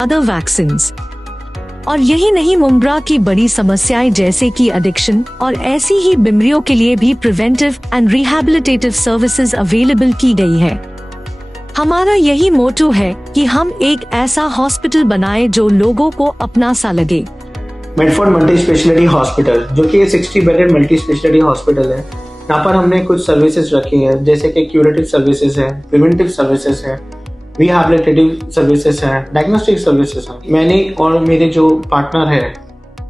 Other vaccine. और यही नहीं, मुमरा की बड़ी समस्याएं जैसे कि एडिक्शन और ऐसी ही बीमारियों के लिए भी preventive and rehabilitative services available की गई है। हमारा यही मोटो है कि हम एक ऐसा हॉस्पिटल बनाएं जो लोगों को अपना सा लगे। मेडफोर्ड मल्टी स्पेशलिटी हॉस्पिटल, जो कि 60 बेडेड मल्टी स्पेशलिटी हॉस्पिटल है। यहाँ पर हमने कुछ सर्विसेज रखी हैं, जैसे कि क्यूरेटिव सर्विसेज है, प्रिवेंटिव सर्विसेज है, रिहैबिलिटेटिव सर्विसेज है, डायग्नोस्टिक सर्विसेज है। मैंने और मेरे जो पार्टनर है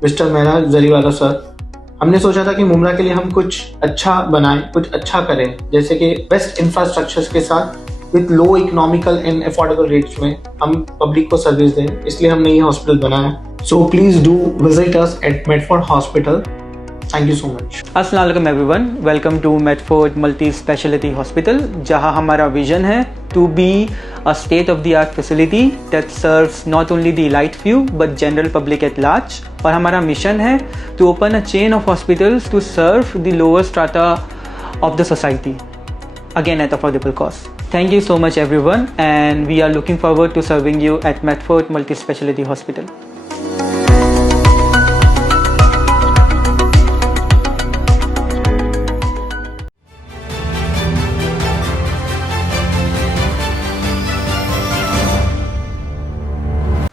मिस्टर मेहरा जरीवाला सर, हमने सोचा था कि मुमरा के लिए हम कुछ अच्छा बनाएं, कुछ अच्छा करें, जैसे कि बेस्ट इंफ्रास्ट्रक्चर्स के साथ with low economical and affordable rates में हम पब्लिक को सर्विस दें। इसलिए हमने ये हॉस्पिटल बनाया। So please do visit us at Medford hospital. Thank you so much. अस्सलाम वालेकुम everyone, welcome to Medford multi speciality hospital, जहां हमारा विजन है to be a state of the art facility that serves not only the elite few but general public at large. और हमारा mission है to open a chain of hospitals to serve the lower strata of the society, again at affordable cost. Thank you so much everyone, and we are looking forward to serving you at Medford Multi Speciality Hospital.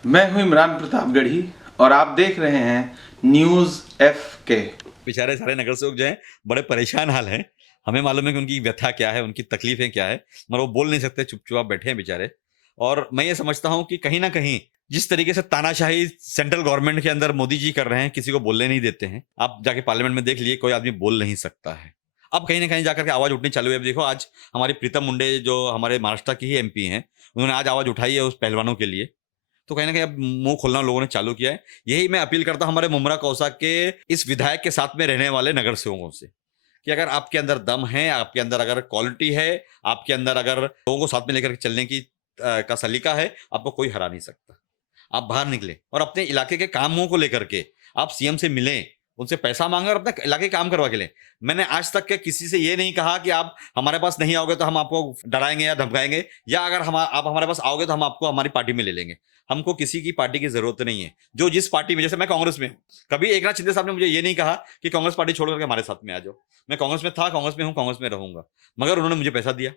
मैं हूं इमरान प्रतापगढ़ी और आप देख रहे हैं news FK। बेचारे सारे नगर सेवक जो हैं बड़े परेशान हाल हैं। हमें मालूम है कि उनकी व्यथा क्या है, उनकी तकलीफें क्या है, मगर वो बोल नहीं सकते, चुपचाप बैठे हैं बेचारे। और मैं ये समझता हूं कि कहीं ना कहीं जिस तरीके से तानाशाही सेंट्रल गवर्नमेंट के अंदर मोदी जी कर रहे हैं, किसी को बोलने नहीं देते हैं। आप जाके पार्लियामेंट में देख लिए, कोई आदमी बोल नहीं सकता है। अब कहीं ना कहीं जाकर के आवाज उठनी चालू है। अब देखो, आज हमारी प्रीतम मुंडे जो हमारे महाराष्ट्र की ही MP हैं, उन्होंने आज आवाज उठाई है उस पहलवानों के लिए। तो कहीं ना कहीं अब मुंह खोलना लोगों ने चालू किया है। यही मैं अपील करता हूं हमारे मुमरा कौसा के इस विधायक के साथ में रहने वाले नगर सेवकों से, कि अगर आपके अंदर दम है, आपके अंदर अगर क्वालिटी है, आपके अंदर अगर लोगों को साथ में लेकर चलने की का सलीका है, आपको कोई हरा नहीं सकता। आप बाहर निकले और अपने इलाके के कामों को लेकर के आप CM से मिलें, उनसे पैसा मांगे और अपने इलाके काम करवा के लें। मैंने आज तक के किसी से ये नहीं कहा कि आप हमारे पास नहीं आओगे तो हम आपको डराएंगे या धमकाएंगे, या अगर आप हमारे पास आओगे तो हम आपको हमारी पार्टी में ले लेंगे। हमको किसी की पार्टी की जरूरत नहीं है। जो जिस पार्टी में, जैसे मैं कांग्रेस में हूं, कभी एकनाथ शिंदे साहब ने मुझे ये नहीं कहा कि कांग्रेस पार्टी छोड़ करके हमारे साथ में आ जाओ। मैं कांग्रेस में था, कांग्रेस में हूं, कांग्रेस में रहूंगा, मगर उन्होंने मुझे पैसा दिया।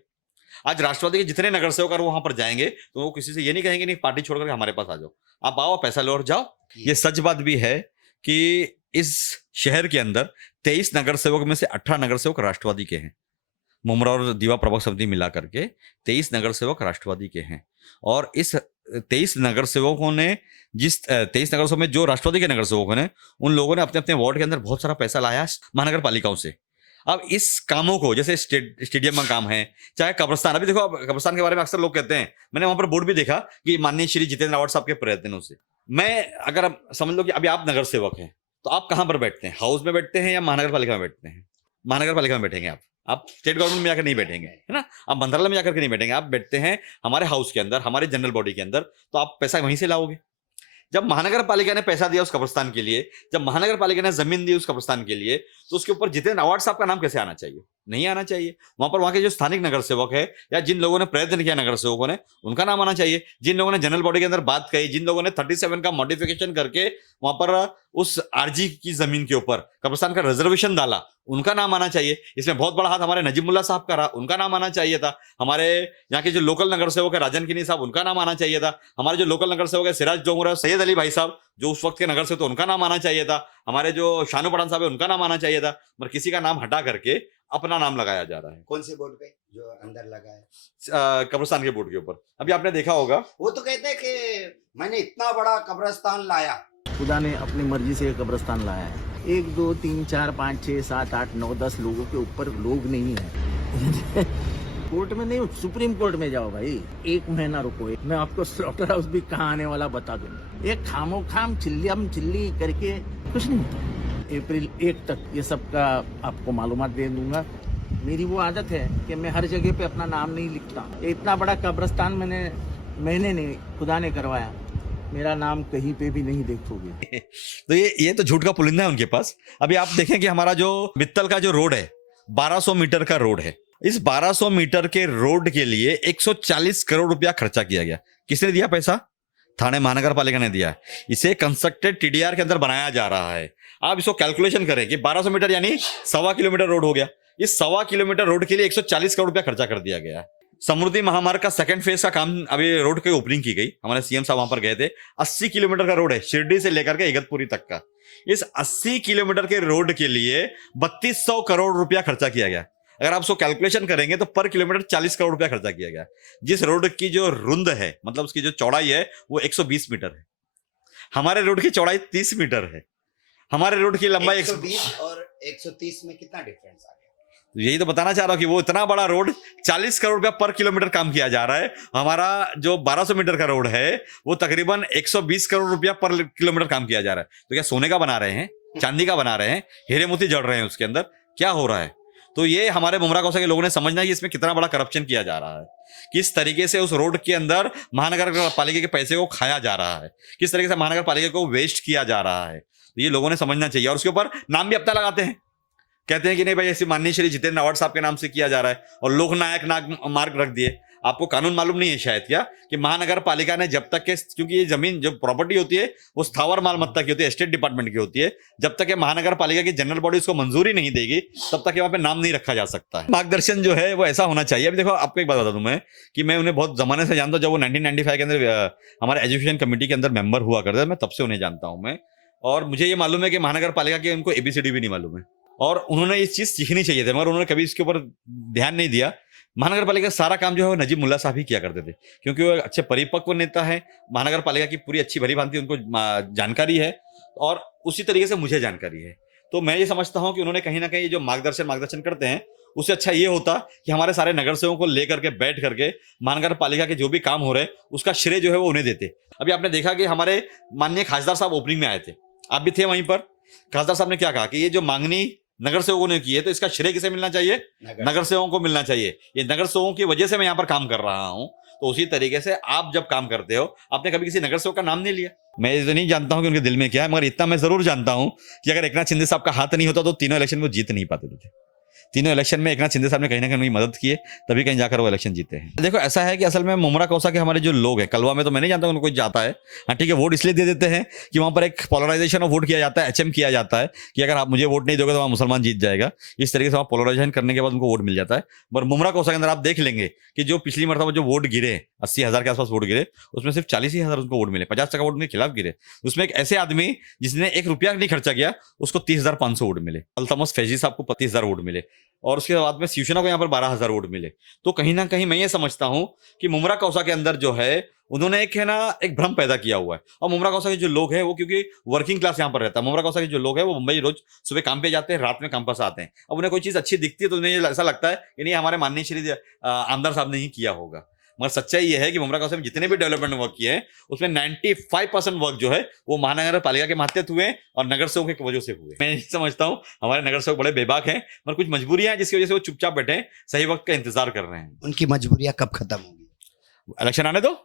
आज राष्ट्रवादी के जितने नगर सेवक और वहां पर जाएंगे तो वो किसी से ये नहीं कहेंगे नहीं पार्टी छोड़ करके हमारे पास आ जाओ, आप आओ, पैसा लो और जाओ। ये सच बात भी है कि इस शहर के अंदर 23 नगर सेवक में से 18 नगर सेवक राष्ट्रवादी के हैं। मुमरा और दीवा प्रभाग समिति मिला करके 23 नगर सेवक राष्ट्रवादी के हैं। और इस 23 नगर सेवकों ने, जिस 23 नगर सेवकों में जो राष्ट्रवादी के नगर सेवकों ने, उन लोगों ने अपने अपने वार्ड के अंदर बहुत सारा पैसा लाया महानगर पालिकाओं से। अब इस कामों को, जैसे स्टेडियम का काम है, चाहे कब्रिस्तान, अभी देखो कब्रिस्तान के बारे में अक्सर लोग कहते हैं, मैंने वहां पर बोर्ड भी देखा कि माननीय श्री जितेंद्र आवाड साहब के प्रयत्नों से। मैं अगर समझ लो कि अभी आप नगर सेवक हैं तो आप कहां पर बैठते हैं? हाउस में बैठते हैं या महानगर पालिका में बैठते हैं? महानगर पालिका में बैठेंगे आप स्टेट गवर्नमेंट में जाकर नहीं बैठेंगे, है ना। आप मंत्रालय में जाकर के नहीं बैठेंगे, आप बैठते हैं हमारे हाउस के अंदर, हमारे जनरल बॉडी के अंदर। तो आप पैसा वहीं से लाओगे। जब महानगर पालिका ने पैसा दिया उस कब्रिस्तान के लिए, जब महानगर पालिका ने जमीन दी उस कब्रिस्तान के लिए, तो उसके ऊपर जितेंद्र आवाड साहब का नाम कैसे आना चाहिए? नहीं आना चाहिए। वहां पर वहां के जो स्थानिक नगर सेवक है या जिन लोगों ने प्रयत्न किया नगर सेवकों ने, उनका नाम आना चाहिए। जिन लोगों ने जनरल बॉडी के अंदर बात कही, जिन लोगों ने 37 का मॉडिफिकेशन करके वहां पर उस RG की जमीन के ऊपर कब्रिस्तान का रिजर्वेशन डाला, उनका नाम आना चाहिए। इसमें बहुत बड़ा हाथ हमारे नजीमुल्लाह साहब का रहा, उनका नाम आना चाहिए था। हमारे यहाँ के जो लोकल नगर सेवक है राजन किनी साहब, उनका नाम आना चाहिए था। हमारे जो लोकल नगर सेवक है सिराज डोंगरा, सैयद अली भाई साहब जो उस वक्त के नगर सेवक, तो उनका नाम आना चाहिए था। हमारे जो शानू पठान साहब है, उनका नाम आना चाहिए था। मगर किसी का नाम हटा करके अपना नाम लगाया जा रहा है। कौन से बोर्ड पे जो अंदर लगा है? कब्रिस्तान के बोर्ड के ऊपर। अभी आपने देखा होगा, वो तो कहते हैं कि मैंने इतना बड़ा कब्रिस्तान लाया। खुदा ने अपनी मर्जी से कब्रिस्तान लाया है। 1 2 3 4 5 6 7 8 9 10 लोगों के ऊपर लोग नहीं है। कोर्ट में नहीं, सुप्रीम कोर्ट में जाओ भाई। 1 महीना रुको, मैं आपको स्लॉटर हाउस भी कहाँ आने वाला बता दूंगा। एक खामो खाम चिल्ली करके कुछ नहीं होता। अप्रैल 1 तक ये सब का आपको मालूमात दे दूंगा। मेरी वो आदत है कि मैं हर जगह पे अपना नाम नहीं लिखता। इतना बड़ा कब्रिस्तान मैंने नहीं, खुदा ने करवाया। मेरा नाम कहीं पे भी नहीं देखोगे। तो ये तो झूठ का पुलिंदा है उनके पास। अभी आप देखें कि हमारा जो मित्तल का जो रोड है, 1200 मीटर का रोड है। इस 1200 मीटर के रोड के लिए 140 करोड़ रुपया खर्चा किया गया। किसने दिया पैसा? थाने महानगर पालिका ने दिया है, इसे कंस्ट्रक्टेड टीडीआर के अंदर बनाया जा रहा है। आप इसको कैलकुलेशन करें कि 1200 मीटर यानी 1.25 किलोमीटर रोड हो गया। इस 1.25 किलोमीटर रोड के लिए 140 करोड़ रुपया खर्चा कर दिया गया है। समृद्धि महामार्ग का सेकंड फेज का काम अभी रोड की ओपनिंग की गई, हमारे सीएम साहब वहां पर गए थे। 80 किलोमीटर का रोड है, शिरडी से लेकर के इगतपुरी तक का। इस 80 किलोमीटर के रोड के लिए 3200 करोड़ रुपया खर्चा किया गया। अगर आप उसको कैलकुलेशन करेंगे तो पर किलोमीटर 40 करोड़ रुपया खर्चा किया गया। जिस रोड की जो रुंद है, मतलब उसकी जो चौड़ाई है, वो 120 मीटर है। हमारे रोड की चौड़ाई 30 मीटर है। हमारे रोड की लंबाई 120 और 130 में कितना डिफरेंस आ गया? यही तो बताना चाह रहा हूं कि वो इतना बड़ा रोड 40 करोड़ रुपया पर किलोमीटर काम किया जा रहा है। हमारा जो 1200 मीटर का रोड है वो तकरीबन 120 करोड़ रुपया पर किलोमीटर काम किया जा रहा है। तो क्या सोने का बना रहे हैं, चांदी का बना रहे हैं, हीरे मोती जड़ रहे हैं उसके अंदर? क्या हो रहा है? तो ये हमारे मुमरा कौसा के लोगों ने समझना है कि इसमें कितना बड़ा करप्शन किया जा रहा है, किस तरीके से उस रोड के अंदर महानगर पालिका के पैसे को खाया जा रहा है, किस तरीके से महानगर पालिका को वेस्ट किया जा रहा है। तो ये लोगों ने समझना चाहिए। और उसके ऊपर नाम भी अपना लगाते हैं, कहते हैं कि नहीं भाई ऐसे माननीय श्री जितेंद्र अवार्ड साहब के नाम से किया जा रहा है और लोकनायक मार्ग रख दिए। आपको कानून मालूम नहीं है शायद क्या कि महानगर पालिका ने जब तक के, क्योंकि ये जमीन जो प्रॉपर्टी होती है वो स्थावर मालमत्ता की होती है, स्टेट डिपार्टमेंट की होती है, जब तक ये महानगर पालिका की जनरल बॉडी उसको मंजूरी नहीं देगी तब तक वहां पे नाम नहीं रखा जा सकता है। मार्गदर्शन जो है वो ऐसा होना चाहिए। अभी देखो आपको एक बात बता दूं मैं कि मैं उन्हें बहुत जमाने से जानता हूं। जब वो 1995 के अंदर हमारे एजुकेशन कमेटी के अंदर मेंबर हुआ करते थे, मैं तब से उन्हें जानता हूं मैं। और मुझे ये मालूम है कि महानगर पालिका के उनको ABCD भी नहीं मालूम है और उन्होंने ये चीज सीखनी चाहिए थी, मगर उन्होंने कभी इसके ऊपर ध्यान नहीं दिया। महानगर पालिका का सारा काम जो है वो नजीब मुल्ला साहब ही किया करते थे, क्योंकि वो अच्छे परिपक्व नेता है। महानगर पालिका की पूरी अच्छी भली भांति उनको जानकारी है और उसी तरीके से मुझे जानकारी है। तो मैं ये समझता हूं कि उन्होंने कहीं ना कहीं जो मार्गदर्शन करते हैं उससे अच्छा ये होता कि हमारे सारे नगर सेवकों को लेकर के बैठ करके महानगर पालिका के जो भी काम हो रहे उसका श्रेय जो है वो उन्हें देते। अभी आपने देखा कि हमारे माननीय खासदार साहब ओपनिंग में आए थे, आप भी थे वहीं पर। खासदार साहब ने क्या कहा कि ये जो मांगनी नगर सेवकों ने की है तो इसका श्रेय किसे मिलना चाहिए? नगर सेवकों को मिलना चाहिए। ये नगर सेवकों की वजह से मैं यहाँ पर काम कर रहा हूँ। तो उसी तरीके से आप जब काम करते हो, आपने कभी किसी नगर सेवक का नाम नहीं लिया। मैं ये तो नहीं जानता हूँ कि उनके दिल में क्या है, मगर इतना मैं जरूर जानता हूँ कि अगर एकनाथ शिंदे साहब का हाथ नहीं होता तो तीनों इलेक्शन वो जीत नहीं पाते थे। तीनों इलेक्शन में एकनाथ शिंदे साहब ने कहीं ना कहीं उनकी मदद की है, तभी कहीं जाकर वो इलेक्शन जीते हैं। देखो ऐसा है कि असल में मुमरा कौसा के हमारे जो लोग हैं, कलवा में तो मैं नहीं जानता उनको कोई जाता है। हाँ ठीक है, वोट इसलिए दे देते हैं कि वहां पर एक पोलराइजेशन ऑफ वोट किया जाता है, HM किया जाता है कि अगर आप मुझे वोट नहीं दोगे तो वहां मुसलमान जीत जाएगा। इस तरीके से वहां पोलराइजेशन करने के बाद उनको वोट मिल जाता है। पर मुमरा कौसा के अंदर आप देख लेंगे कि जो पिछली मरतबा जो वोट गिरे 80,000 के आसपास वोट गिरे, उसमें सिर्फ 40,000 उनको वोट मिले, 50% वोट उनके खिलाफ गिरे। उसमें एक ऐसे आदमी जिसने 1 रुपया नहीं खर्चा किया उसको 30,500 वोट मिले। अल्तमस फैजी साहब को 25,000 वोट मिले और उसके बाद में शिवसेना को यहाँ पर 12,000 वोट मिले। तो कहीं ना कहीं मैं ये समझता हूं कि मुमरा कौसा के अंदर जो है उन्होंने एक है ना एक भ्रम पैदा किया हुआ है। और मुमरा कौसा के जो लोग हैं वो क्योंकि वर्किंग क्लास यहाँ पर रहता है, मुमरा कौसा के जो लोग हैं वो मुंबई रोज सुबह काम पे जाते हैं, रात में कैंपस आते हैं। अब उन्हें कोई चीज अच्छी दिखती है तो उन्हें ऐसा लगता है कि नहीं हमारे माननीय श्री आमदार साहब ने ही किया होगा। मगर सच्चाई ये है कि मुमरा कौसा में जितने भी डेवलपमेंट वर्क किए हैं उसमें 95% वर्क जो है वो महानगर पालिका के माध्यम हुए और नगर सेवकों की वजह से हुए। मैं नहीं समझता हूँ हमारे नगर सेवक बड़े बेबाक हैं, मगर कुछ मजबूरियां हैं जिसकी वजह से वो चुपचाप बैठे हैं, सही वक्त का इंतजार कर रहे हैं। उनकी मजबूरियां कब खत्म होगी? इलेक्शन आने दो,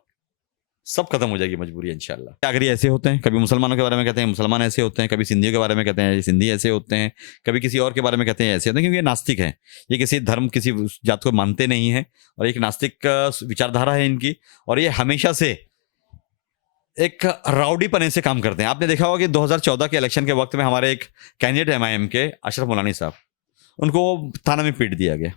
सब खत्म हो जाएगी मजबूरी इंशाल्लाह। अगर ये ऐसे होते हैं, कभी मुसलमानों के बारे में कहते हैं मुसलमान ऐसे होते हैं, कभी सिंधियों के बारे में कहते हैं सिंधी ऐसे होते हैं, कभी किसी और के बारे में कहते हैं ऐसे होते हैं, क्योंकि ये नास्तिक हैं। ये किसी धर्म किसी जात को मानते नहीं है और एक नास्तिक विचारधारा है इनकी और ये हमेशा से एक राउडीपने से काम करते हैं। आपने देखा होगा कि 2014 के इलेक्शन के वक्त में हमारे एक कैंडिडेट MIM के अशरफ मुलानी साहब, उनको थाना में पीट दिया गया।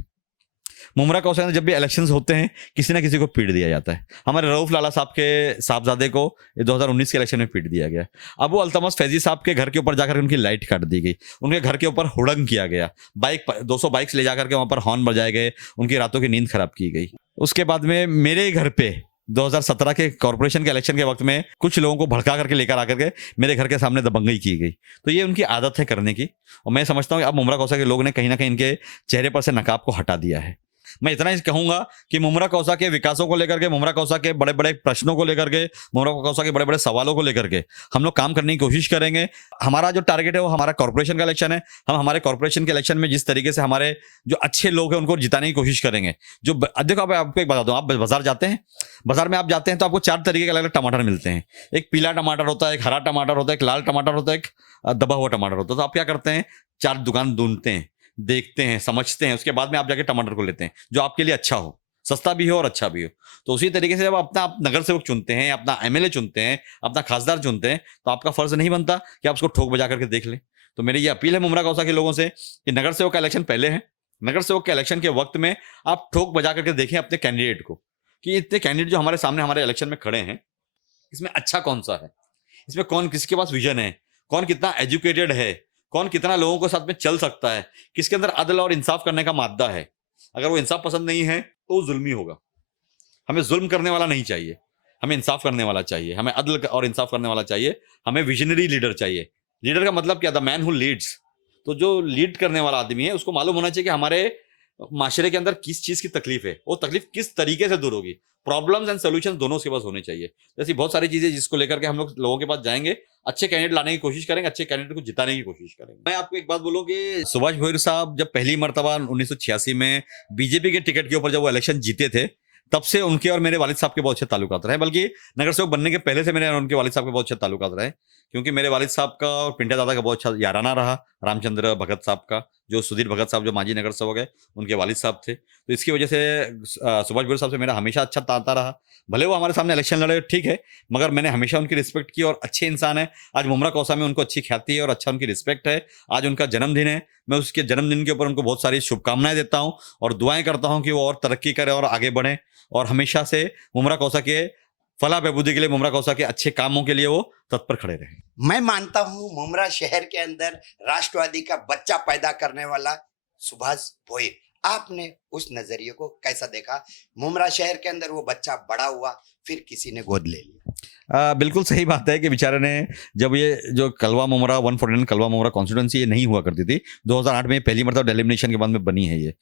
मुमरा कौसा में जब भी इलेक्शंस होते हैं किसी ना किसी को पीट दिया जाता है। हमारे रऊफ लाला साहब के साहबजादे को 2019 के इलेक्शन में पीट दिया गया। अब वो अल्तमस फैजी साहब के घर के ऊपर जाकर उनकी लाइट काट दी गई, उनके घर के ऊपर हुड़ंग किया गया, 200 बाइक्स ले जाकर के वहां पर हॉर्न बजाए गए, उनकी रातों की नींद खराब की गई। उसके बाद में मेरे घर पे 2017 के कॉर्पोरेशन के इलेक्शन के वक्त में कुछ लोगों को भड़का करके लेकर आकर के मेरे घर के सामने दबंगई की गई। तो ये उनकी आदत है करने की और मैं समझता हूँ कि अब मुमरा कौसा के लोग ने कहीं ना कहीं इनके चेहरे पर से नकाब को हटा दिया है। मैं इतना ही कहूंगा कि मुमरा कौसा के विकासों को लेकर के, मुमरा कौसा के बड़े बड़े प्रश्नों को लेकर के, मुमरा कौसा के बड़े बड़े सवालों को लेकर के हम लोग काम करने की कोशिश करेंगे। हमारा जो टारगेट है वो हमारा कॉर्पोरेशन का इलेक्शन है। हम हमारे कॉर्पोरेशन के इलेक्शन में जिस तरीके से हमारे जो अच्छे लोग हैं उनको जिताने की कोशिश करेंगे। जो देखो आपको एक बता दूं, आप बाजार जाते हैं, बाजार में आप जाते हैं तो आपको 4 तरीके के अलग अलग टमाटर मिलते हैं। एक पीला टमाटर होता है, एक हरा टमाटर होता है, एक लाल टमाटर होता है, एक दबा हुआ टमाटर होता है। तो आप क्या करते हैं, 4 दुकान ढूंढते हैं, देखते हैं, समझते हैं, उसके बाद में आप जाके टमाटर को लेते हैं जो आपके लिए अच्छा हो, सस्ता भी हो और अच्छा भी हो। तो उसी तरीके से जब अपना आप नगर सेवक चुनते हैं, अपना एमएलए चुनते हैं, अपना खासदार चुनते हैं, तो आपका फर्ज नहीं बनता कि आप उसको ठोक बजा करके देख लें। तो मेरी ये अपील है मुमरा कौसा के लोगों से कि नगर सेवक का इलेक्शन पहले है, नगर सेवक के इलेक्शन के वक्त में आप ठोक बजा करके देखें अपने कैंडिडेट को कि इतने कैंडिडेट जो हमारे सामने हमारे इलेक्शन में खड़े हैं, इसमें अच्छा कौन सा है, इसमें कौन किसके पास विजन है, कौन कितना एजुकेटेड है, कौन कितना लोगों के साथ में चल सकता है, किसके अंदर अदल और इंसाफ करने का मादा है। अगर वो इंसाफ पसंद नहीं है तो वो जुल्मी होगा। हमें जुल्म करने वाला नहीं चाहिए, हमें इंसाफ करने वाला चाहिए, हमें अदल और इंसाफ करने वाला चाहिए, हमें विजनरी लीडर चाहिए। लीडर का मतलब क्या, द मैन हु लीड्स। तो जो लीड करने वाला आदमी है उसको मालूम होना चाहिए कि हमारे माशरे के अंदर किस चीज की तकलीफ है, वो तकलीफ किस तरीके से दूर होगी। प्रॉब्लम्स एंड सोल्यूशन दोनों उसके पास होने चाहिए। जैसी बहुत सारी चीजें जिसको लेकर के हम लोगों के पास जाएंगे, अच्छे कैंडिडेट लाने की कोशिश करेंगे, अच्छे कैंडिडेट को जिताने की कोशिश करेंगे। मैं आपको एक बात बोलूं कि सुभाष भोईर साहब जब पहली मर्तबा 1986 में बीजेपी के टिकट के ऊपर जब वो इलेक्शन जीते थे, तब से उनके और मेरे वालिद साहब के बहुत अच्छे ताल्लुकात रहे। बल्कि नगर सेवक बनने के पहले से मेरे और उनके वालिद साहब के बहुत अच्छे ताल्लुकात रहे, क्योंकि मेरे वालिद साहब का और पिंटा दादा का बहुत अच्छा याराना रहा। रामचंद्र भगत साहब का, जो सुधीर भगत साहब जो माजी नगर सेवक है, उनके वालिद साहब थे। तो इसकी वजह से सुभाष भोईर साहब से मेरा हमेशा अच्छा तांता रहा। भले वो हमारे सामने इलेक्शन लड़े, ठीक है, मगर मैंने हमेशा उनकी रिस्पेक्ट की और अच्छे इंसान है। आज मुमरा कौसा में उनको अच्छी ख्याति है और अच्छा उनकी रिस्पेक्ट है। आज उनका जन्मदिन है, मैं उसके जन्मदिन के ऊपर उनको बहुत सारी शुभकामनाएं देता हूं और दुआएं करता हूं कि वो और तरक्की करे और आगे बढ़े, और हमेशा से मुमरा कौसा के फलाह बहबूदी के लिए, मुमरा कौसा के अच्छे कामों के लिए वो तत्पर खड़े रहे। मैं मानता हूं मुमरा शहर के अंदर राष्ट्रवादी का बच्चा पैदा करने वाला सुभाष भोईर, आपने उस नजरिए को कैसा देखा? मुमरा शहर के अंदर वो बच्चा बड़ा हुआ, फिर किसी ने गोद ले लिया। बिल्कुल सही बात है कि बेचारे ने, जब ये जो कलवा मुमरा 149 कलवा मुमरा कॉन्स्टिट्यूंसी ये नहीं हुआ करती थी, 2008 में पहली मरतबा डेलिमिनेशन के बाद में बनी है ये।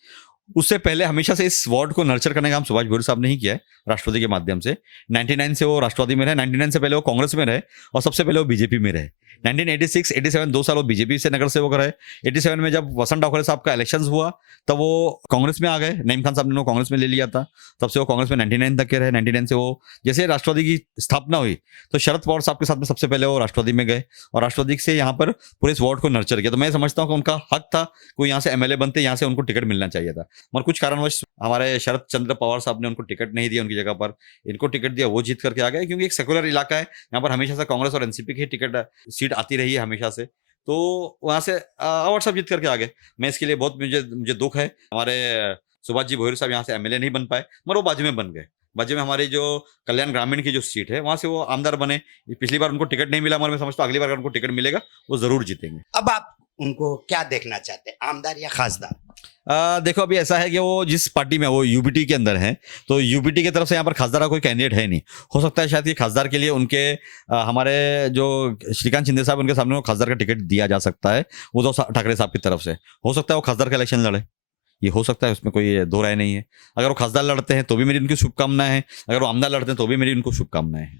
उससे पहले हमेशा से इस वार्ड को नर्चर करने का काम सुभाष भोईर साहब ने ही किया है राष्ट्रवादी के माध्यम से। 99 से वो राष्ट्रवादी में रहे, 99 से पहले वो कांग्रेस में रहे और सबसे पहले वो बीजेपी में रहे। 1986, 87 2 साल वो बीजेपी से नगर सेवक रहे। 87 में जब वसंत डाकोरे साहब का इलेक्शन हुआ तब वो कांग्रेस में आ गए। नईम खान साहब ने उनको कांग्रेस में ले लिया था, तब से वो कांग्रेस में 99 तक के रहे। 99 से वो जैसे राष्ट्रवादी की स्थापना हुई तो शरद पवार साहब के साथ में सबसे पहले वो राष्ट्रवादी में गए और राष्ट्रवादी से यहाँ पर पूरे इस वार्ड को नर्चर किया। तो मैं समझता हूँ कि उनका हक था, कोई यहाँ से एमएलए बनते, यहाँ से उनको टिकट मिलना चाहिए था, मगर कुछ कारणवश हमारे शरद चंद्र पवार साहब ने उनको टिकट नहीं दिया, उनकी जगह पर इनको टिकट दिया, वो जीत करके आ गए। क्योंकि एक सेकुलर इलाका है, यहाँ पर हमेशा से कांग्रेस और एनसीपी की टिकट सीट आती रही है हमेशा से, तो वहां से अवार्ड साहब जीत करके आ गए। मैं इसके लिए बहुत मुझे दुख है। हमारे सुभाष जी भोईर साहब यहाँ से एमएलए नहीं बन पाए, मगर वो बाजू में बन गए। बाजू में हमारी जो कल्याण ग्रामीण की जो सीट है वहां से वो आमदार बने। पिछली बार उनको टिकट नहीं मिला, मगर मैं समझता हूँ अगली बार अगर उनको टिकट मिलेगा वो जरूर जीतेंगे। अब आप उनको क्या देखना चाहते हैं, आमदार या खासदार? देखो अभी ऐसा है कि वो जिस पार्टी में वो यूबीटी के अंदर है, तो यूबीटी की तरफ से यहाँ पर खासदार का कोई कैंडिडेट है नहीं। हो सकता है शायद कि खासदार के लिए उनके हमारे जो श्रीकांत शिंदे साहब उनके सामने वो खासदार का टिकट दिया जा सकता है, उद्धव ठाकरे साहब की तरफ से। हो सकता है वो खासदार का इलेक्शन लड़े, ये हो सकता है, उसमें कोई दो राय नहीं है। अगर वो खासदार लड़ते हैं तो भी मेरी उनकी शुभकामनाएं हैं, अगर वो आमदार लड़ते हैं तो भी मेरी उनको शुभकामनाएं हैं।